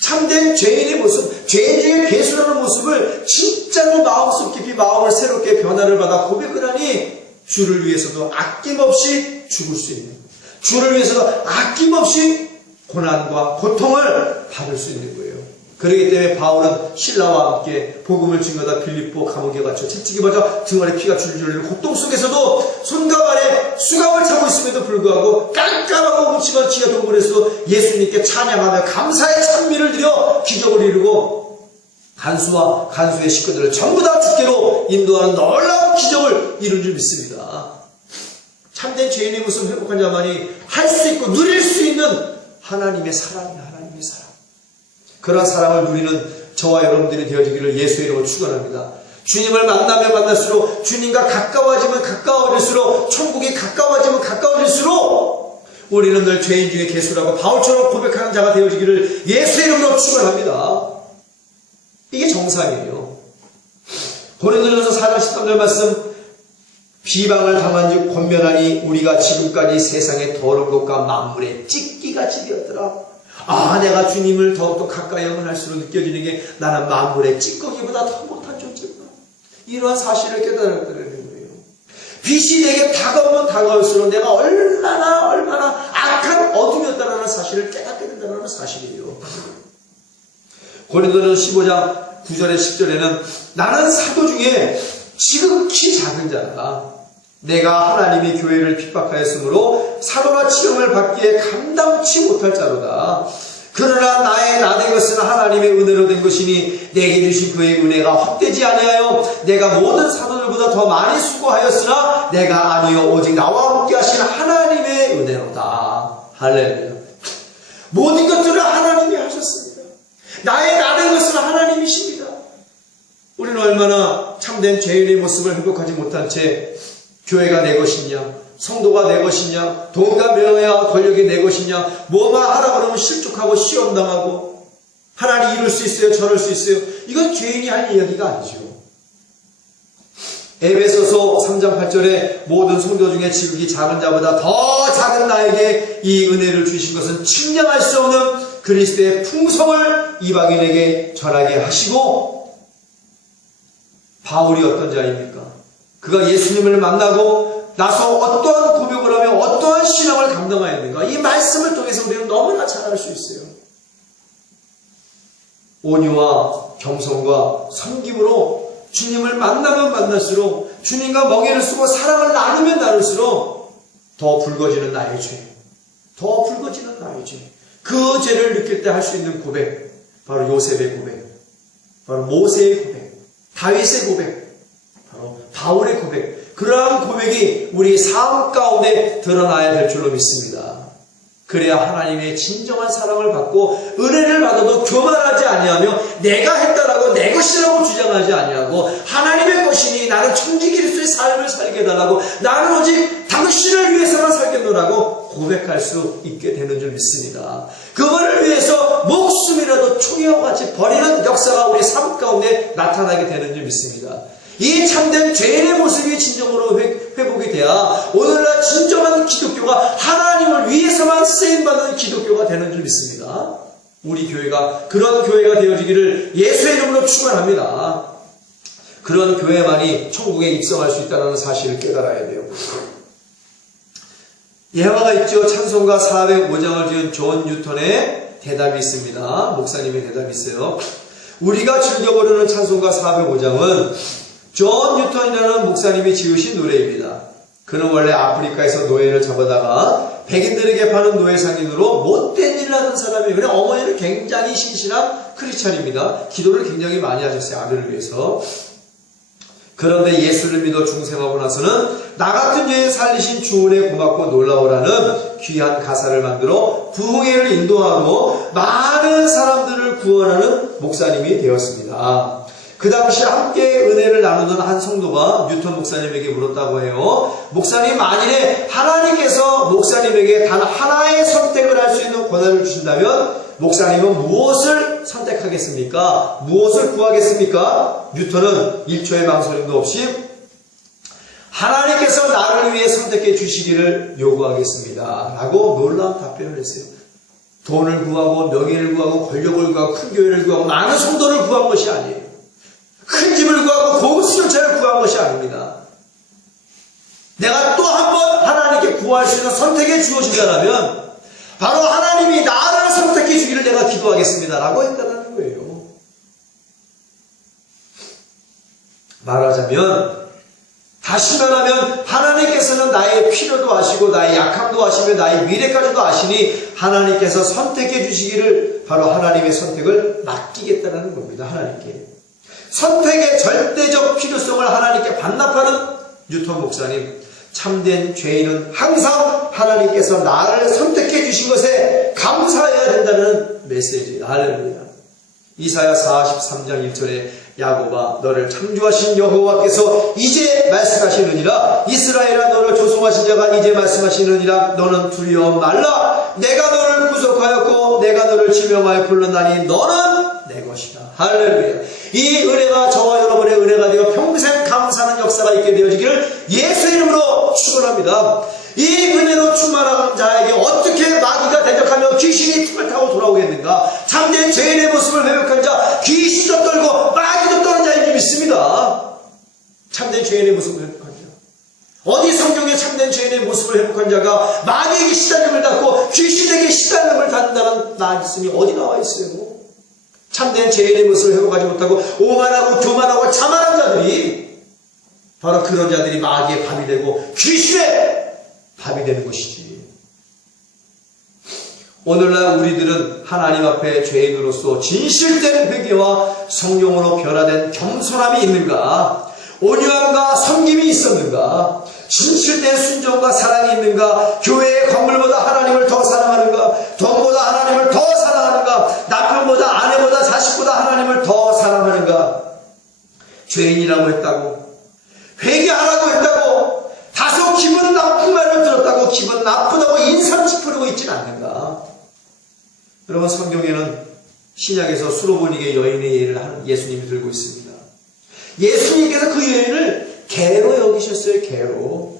참된 죄인의 모습, 죄인 중에 괴수라는 모습을 진짜로 마음속 깊이 마음을 새롭게 변화를 받아 고백을 하니 주를 위해서도 아낌없이 죽을 수 있는, 주를 위해서도 아낌없이 고난과 고통을 받을 수 있는 거예요. 그렇기 때문에 바울은 신라와 함께 복음을 증거하다 빌립보 감옥에 갇혀 채찍이 맞아 등알에 피가 줄줄 흘리는 고통 속에서도 손과 발에 수갑을 차고 있음에도 불구하고 깜깜하고 묻히던 지하 동굴에서도 예수님께 찬양하며 감사의 찬미를 드려 기적을 이루고 간수와 간수의 식구들을 전부 다 주께로 인도하는 놀라운 기적을 이룬 줄 믿습니다. 참된 죄인의 모습 회복한 자만이 할 수 있고 누릴 수 있는 하나님의 사랑이야. 하나님의 사랑. 그러한 사랑을 누리는 저와 여러분들이 되어지기를 예수의 이름으로 축원합니다. 주님을 만나면 만날수록 주님과 가까워지면 가까워질수록 천국이 가까워지면 가까워질수록 우리는 늘 죄인 중에 괴수라고 바울처럼 고백하는 자가 되어지기를 예수의 이름으로 축원합니다. 이게 정상이에요. 고린도전서 4장 13절 말씀 비방을 당한 즉 권면하니 우리가 지금까지 세상의 더러운 것과 만물의 찢기같이 되었더라. 내가 주님을 더욱더 가까이 하면 할수록 느껴지는 게 나는 만물의 찌꺼기보다 더 못한 존재구나. 이러한 사실을 깨달았다는 거예요. 빛이 내게 다가오면 다가올수록 내가 얼마나 악한 어둠이었다는 사실을 깨닫게 된다는 사실이에요. 고린도전 15장 9절에 10절에는 나는 사도 중에 지극히 작은 자다. 내가 하나님이 교회를 핍박하였으므로 사도나 치름을 받기에 감당치 못할 자로다. 그러나 나의 나된 것은 하나님의 은혜로 된 것이니 내게 주신 그의 은혜가 헛되지 아니하여 내가 모든 사도들보다 더 많이 수고하였으나 내가 아니요 오직 나와 함께 하신 하나님의 은혜로다. 할렐루야. 모든 것들을 하나님이 하셨습니다. 나의 나된 것은 하나님이십니다. 우리는 얼마나 참된 죄인의 모습을 회복하지 못한 채 교회가 내 것이냐, 성도가 내 것이냐, 돈과 명예와 권력이 내 것이냐, 뭐만 하라 그러면 실족하고 시험당하고 하나님 이룰 수 있어요, 저럴 수 있어요. 이건 죄인이 할 이야기가 아니죠. 에베소서 3장 8절에 모든 성도 중에 지극히 작은 자보다 더 작은 나에게 이 은혜를 주신 것은 측량할 수 없는 그리스도의 풍성을 이방인에게 전하게 하시고, 바울이 어떤 자입니까? 그가 예수님을 만나고 나서 어떠한 고백을 하며 어떠한 신앙을 감당하였는가? 이 말씀을 통해서 우리는 너무나 잘 알 수 있어요. 온유와 겸손과 섬김으로 주님을 만나면 만날수록, 주님과 멍에를 쓰고 사랑을 나누면 나눌수록 더 붉어지는 나의 죄, 더 붉어지는 나의 죄, 그 죄를 느낄 때 할 수 있는 고백, 바로 요셉의 고백, 바로 모세의 고백, 다윗의 고백, 바로 바울의 고백, 그러한 고백이 우리 삶 가운데 드러나야 될 줄로 믿습니다. 그래야 하나님의 진정한 사랑을 받고 은혜를 받아도 교만하지 아니하며 내가 했다라고 내 것이라고 주장하지 아니하고 하나님의 것이니 나는 천지 그리스도의 삶을 살게 해달라고, 나는 오직 당신을 위해서만 살겠노라고 고백할 수 있게 되는 줄 믿습니다. 그거를 위해서 목숨이라도 총이와 같이 버리는 역사가 우리 삶 가운데 나타나게 되는 줄 믿습니다. 이 참된 죄인의 모습이 진정으로 회복이 돼야 오늘날 진정한 기독교가 하나님을 위해서만 쓰임받는 기독교가 되는 줄 믿습니다. 우리 교회가 그런 교회가 되어지기를 예수의 이름으로 축원합니다. 그런 교회만이 천국에 입성할 수 있다는 사실을 깨달아야 돼요. 예화가 있죠. 찬송가 405장을 지은 존 뉴턴의 대답이 있습니다. 목사님의 대답이 있어요. 우리가 즐겨 부르는 찬송가 405장은 존 뉴턴이라는 목사님이 지으신 노래입니다. 그는 원래 아프리카에서 노예를 잡아다가 백인들에게 파는 노예 상인으로 못된 일을 하던 사람이에요. 그냥 어머니는 굉장히 신실한 크리스찬입니다. 기도를 굉장히 많이 하셨어요. 아들을 위해서. 그런데 예수를 믿어 중생하고 나서는 나 같은 죄인 살리신 주은혜 고맙고 놀라워라는 귀한 가사를 만들어 부흥회를 인도하고 많은 사람들을 구원하는 목사님이 되었습니다. 그 당시 함께 은혜를 나누던 한 성도가 뉴턴 목사님에게 물었다고 해요. 목사님, 만일에 하나님께서 목사님에게 단 하나의 선택을 할 수 있는 권한을 주신다면 목사님은 무엇을 선택하겠습니까? 무엇을 구하겠습니까? 뉴턴은 1초의 망설임도 없이 하나님께서 나를 위해 선택해 주시기를 요구하겠습니다 라고 놀라운 답변을 했어요. 돈을 구하고 명예를 구하고 권력을 구하고 큰 교회를 구하고 많은 성도를 구한 것이 아니에요. 큰 집을 구하고 고급 수용차를 구한 것이 아닙니다. 내가 또 한 번 하나님께 구할 수 있는 선택에 주어진다면 바로 하나님이 나를 선택해 주기를 내가 기도하겠습니다 라고 했다는 거예요. 말하자면, 다시 말하면 하나님께서는 나의 필요도 아시고 나의 약함도 아시며 나의 미래까지도 아시니 하나님께서 선택해 주시기를 바로 하나님의 선택을 맡기겠다는 겁니다. 하나님께. 선택의 절대적 필요성을 하나님께 반납하는 뉴턴 목사님, 참된 죄인은 항상 하나님께서 나를 선택해 주신 것에 감사해야 된다는 메시지입니다. 할렐루야. 이사야 43장 1절에 야곱아, 너를 창조하신 여호와께서 이제 말씀하시느니라. 이스라엘아, 너를 조성하신 자가 이제 말씀하시느니라. 너는 두려워 말라. 내가 너를 구속하였고 내가 너를 지명하여 불렀나니 너는 내 것이다. 할렐루야. 이 은혜가 저와 여러분의 은혜가 되어 평생 감사하는 역사가 있게 되어지기를 예수 이름으로 축원합니다. 이 은혜로 충만한 자에게 어떻게 마귀가 대적하며 귀신이 틈을 타고 돌아오겠는가? 참된 죄인의 모습을 회복한 자, 귀신도 떨고 마귀도 떠는 자인 줄 믿습니다. 참된 죄인의 모습을 회복한 자. 어디 성경에 참된 죄인의 모습을 회복한 자가 마귀에게 시달림을 받고 귀신에게 시달림을 받는다는 말씀이 어디 나와 있어요? 참된 죄인의 모습을 회복하지 못하고 오만하고 교만하고 자만한 자들이 바로 그런 자들이 마귀의 밥이 되고 귀신의 밥이 되는 것이지. 오늘날 우리들은 하나님 앞에 죄인으로서 진실된 회개와 성령으로 변화된 겸손함이 있는가? 온유함과 섬김이 있었는가? 진실된 순종과 사랑이 있는가? 교회의 건물보다 하나님을 더 사랑하는가? 돈보다 하나님을 더 사랑하는가? 남편보다 아내보다 자식보다 하나님을 더 사랑하는가? 죄인이라고 했다고, 회개하라고 했다고, 다소 기분 나쁜 말을 들었다고 기분 나쁘다고 인상 찌푸리고 있지는 않는가? 여러분, 성경에는 신약에서 수로보니게 여인의 예를 예수님이 들고 있습니다. 예수님께서 그 여인을 개로 여기셨어요. 개로.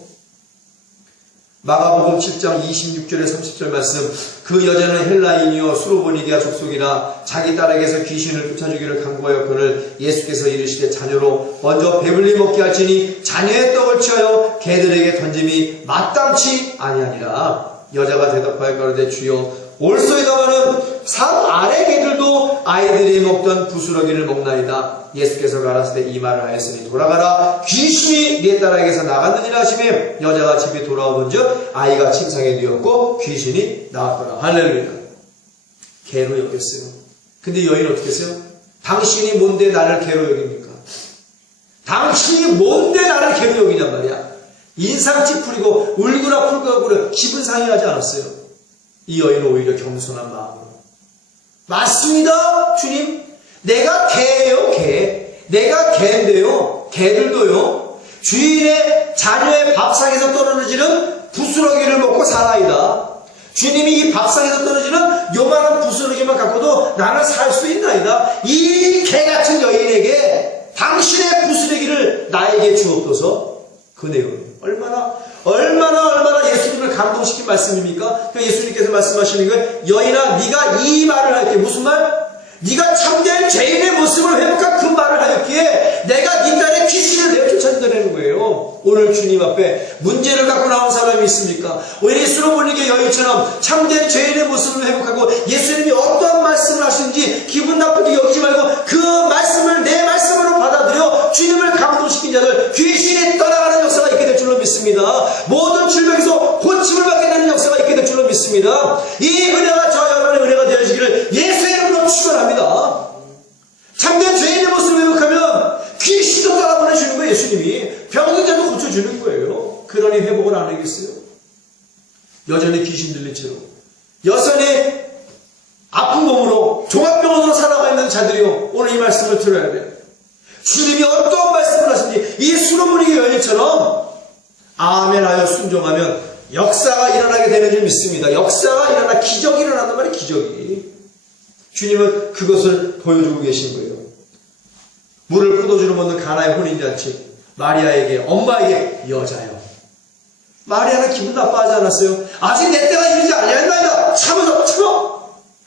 마가복음 7장 26절에 30절 말씀, 그 여자는 헬라인이요 수로보니게아 족속이라 자기 딸에게서 귀신을 쫓아주기를 간구하였거늘 예수께서 이르시되 자녀로 먼저 배불리 먹게 할지니 자녀의 떡을 취하여 개들에게 던짐이 마땅치 아니하니라. 여자가 대답하여 가로되 주여 올소이다마는 산 아래 개들도 아이들이 먹던 부스러기를 먹나이다. 예수께서 가라사대 이 말을 하였으니 돌아가라 귀신이 네 딸에게서 나갔느니라 하시며 여자가 집에 돌아와 본즉 아이가 침상에 누웠고 귀신이 나왔더라. 할렐루야. 개로 여겼어요. 근데 여인은 어떻게 했어요? 당신이 뭔데 나를 개로 여깁니까? 당신이 뭔데 나를 개로 여기냔 말이야. 인상 찌푸리고 울거나 풀거나 기분 상해하지 않았어요. 이 여인은 오히려 겸손한 마음으로, 맞습니다 주님, 내가 개예요. 개. 내가 개인데요, 개들도요 주인의 자녀의 밥상에서 떨어지는 부스러기를 먹고 살아이다. 주님이 이 밥상에서 떨어지는 요만한 부스러기만 갖고도 나는 살 수 있나이다. 이 개같은 여인에게 당신의 부스러기를 나에게 주옵소서. 그 내용은 얼마나 예수님을 감동시킨 말씀입니까? 예수님께서 말씀하시는 거예요. 여인아, 네가 이 말을 할게. 무슨 말? 네가 참된 죄인의 모습을 회복한 그 말을 하였기에 내가 네 딸의 귀신을 내쫓아낸다는 거예요. 오늘 주님 앞에 문제를 갖고 나온 사람이 있습니까? 오히려 수로보니게 여인처럼 참된 죄인의 모습을 회복하고 예수님이 어떠한 말씀을 하시는지 기분 나쁘게 여기지 말고 그 말씀을 내 말씀으로 받아들여 주님을 감동시킨 자들, 귀신이 떠나가는 역사가 있게 될 줄로 믿습니다. 모든 질병에서 고침을 받게 되는 역사가 있게 될 줄로 믿습니다. 이 은혜가 저와 여러분의 은혜가 되어지기를 예수의 이름으로 축원합니다. 참된 죄인의 모습을 회복하면 귀신도 떠나보내주는 거예요. 예수님이 병든 자도 고쳐주는 거예요. 그러니 회복을 안 하겠어요? 여전히 귀신 들린 채로, 여전히 아픈 몸으로 종합병원으로 살아가 있는 자들이요, 오늘 이 말씀을 들어야 돼요. 주님이 어떤 말씀을 하시는지 이 수로보니게 여인처럼 아멘하여 순종하면 역사가 일어나게 되는 줄 믿습니다. 역사가 일어나, 기적이 일어난단 말이에요. 기적이. 주님은 그것을 보여주고 계신 거예요. 물을 포도주로 먹는 가나의 혼인잔치, 마리아에게, 엄마에게 여자요. 마리아는 기분 나빠하지 않았어요? 아직 내 때가 이르지 아니하였나이다. 참아.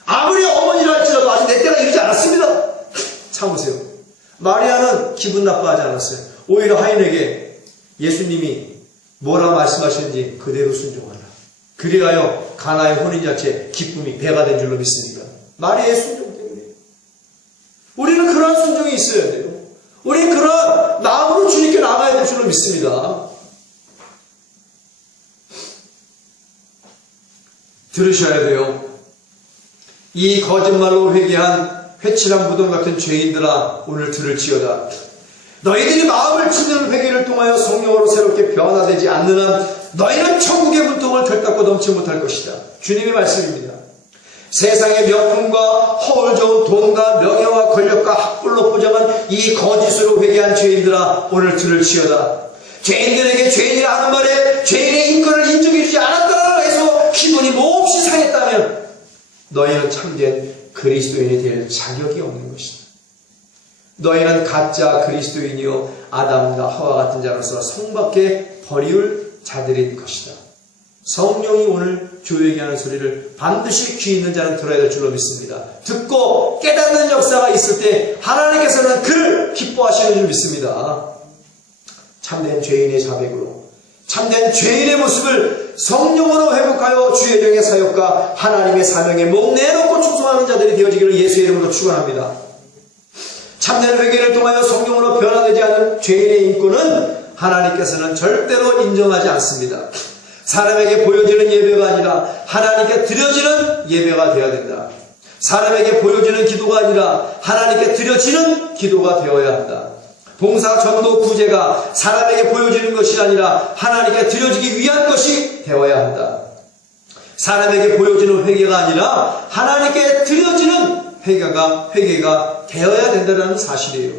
아무리 어머니라 할지라도 아직 내 때가 이르지 않았습니다. 참으세요. 마리아는 기분 나빠하지 않았어요. 오히려 하인에게 예수님이 뭐라 말씀하시는지 그대로 순종하라. 그리하여 가나의 혼인잔치에 기쁨이 배가 된 줄로 믿습니다. 마리아의 순종 때문에. 우리는 그런 순종이 있어야 돼요. 우리는 그런 마음으로 주님께 나가야 될 줄로 믿습니다. 들으셔야 돼요. 이 거짓말로 회개한 회칠한 무덤 같은 죄인들아, 오늘 들을지어다. 너희들이 마음을 치는 회개를 통하여 성령으로 새롭게 변화되지 않는 한 너희는 천국의 문통을 들닦고 넘지 못할 것이다. 주님의 말씀입니다. 세상의 명품과 허울 좋은 돈과 명예와 권력과 학벌로 포장한 이 거짓으로 회개한 죄인들아, 오늘 들을지어다. 죄인들에게 죄인이라 하는 말에 죄인의 인권을 인정해주지 않았다고 해서 기분이 몹시 상했다면 너희는 참된 그리스도인이 될 자격이 없는 것이다. 너희는 가짜 그리스도인이요 아담과 하와 같은 자로서 성밖에 버리울 자들인 것이다. 성령이 오늘 교회에게 하는 소리를 반드시 귀 있는 자는 들어야 될 줄로 믿습니다. 듣고 깨닫는 역사가 있을 때 하나님께서는 그를 기뻐하시는 줄 믿습니다. 참된 죄인의 자백으로, 참된 죄인의 모습을 성령으로 회복하여 주의 종의 사역과 하나님의 사명에 목 내놓고 충성하는 자들이 되어지기를 예수의 이름으로 축원합니다. 참된 회개를 통하여 성령으로 변화되지 않은 죄인의 인권은 하나님께서는 절대로 인정하지 않습니다. 사람에게 보여지는 예배가 아니라 하나님께 드려지는 예배가 되어야 된다. 사람에게 보여지는 기도가 아니라 하나님께 드려지는 기도가 되어야 한다. 봉사, 전도, 구제가 사람에게 보여지는 것이 아니라 하나님께 드려지기 위한 것이 되어야 한다. 사람에게 보여지는 회개가 아니라 하나님께 드려지는 회개가 되어야 된다는 사실이에요.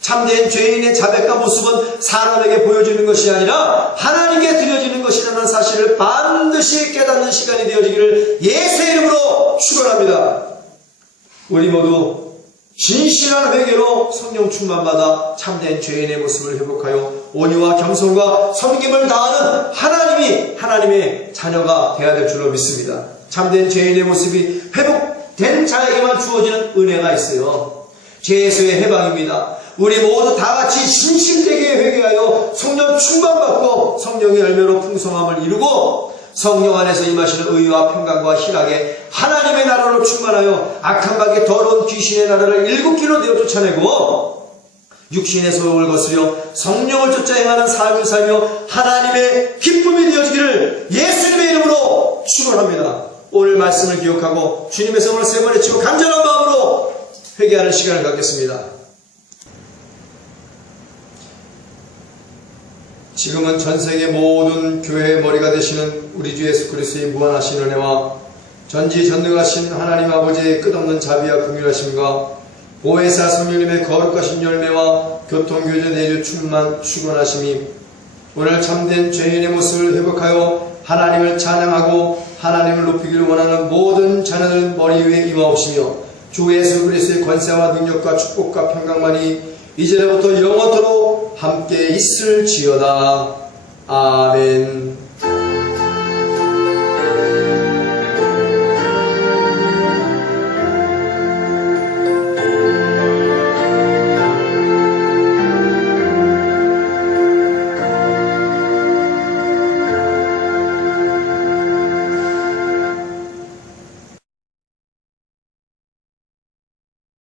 참된 죄인의 자백과 모습은 사람에게 보여지는 것이 아니라 하나님께 드려지는 것이라는 사실을 반드시 깨닫는 시간이 되어지기를 예수의 이름으로 축원합니다. 우리 모두 진실한 회개로 성령 충만받아 참된 죄인의 모습을 회복하여 온유와 겸손과 섬김을 다하는 하나님의 자녀가 되어야 될 줄로 믿습니다. 참된 죄인의 모습이 회복된 자에게만 주어지는 은혜가 있어요. 죄에서의 해방입니다. 우리 모두 다 같이 진실되게 회개하여 성령 충만받고 성령의 열매로 풍성함을 이루고 성령 안에서 임하시는 의와 평강과 희락에 하나님의 나라로 충만하여 악한 박의 더러운 귀신의 나라를 일곱 길로 내어 쫓아내고 육신의 소욕을 거스려 성령을 쫓아 행하는 삶을 살며 하나님의 기쁨이 되어지기를 예수님의 이름으로 축원합니다. 오늘 말씀을 기억하고 주님의 성을 세 번 외치고 간절한 마음으로 회개하는 시간을 갖겠습니다. 지금은 전세계 모든 교회의 머리가 되시는 우리 주 예수 그리스도의 무한하신 은혜와 전지전능하신 하나님 아버지의 끝없는 자비와 긍휼하심과 보혜사 성령님의 거룩하신 열매와 교통교제 내주 충만 축원하심이 오늘 참된 죄인의 모습을 회복하여 하나님을 찬양하고 하나님을 높이기를 원하는 모든 자녀들 머리 위에 임하옵시며 주 예수 그리스도의 권세와 능력과 축복과 평강만이 이제부터 영원토록 함께 있을지어다. 아멘.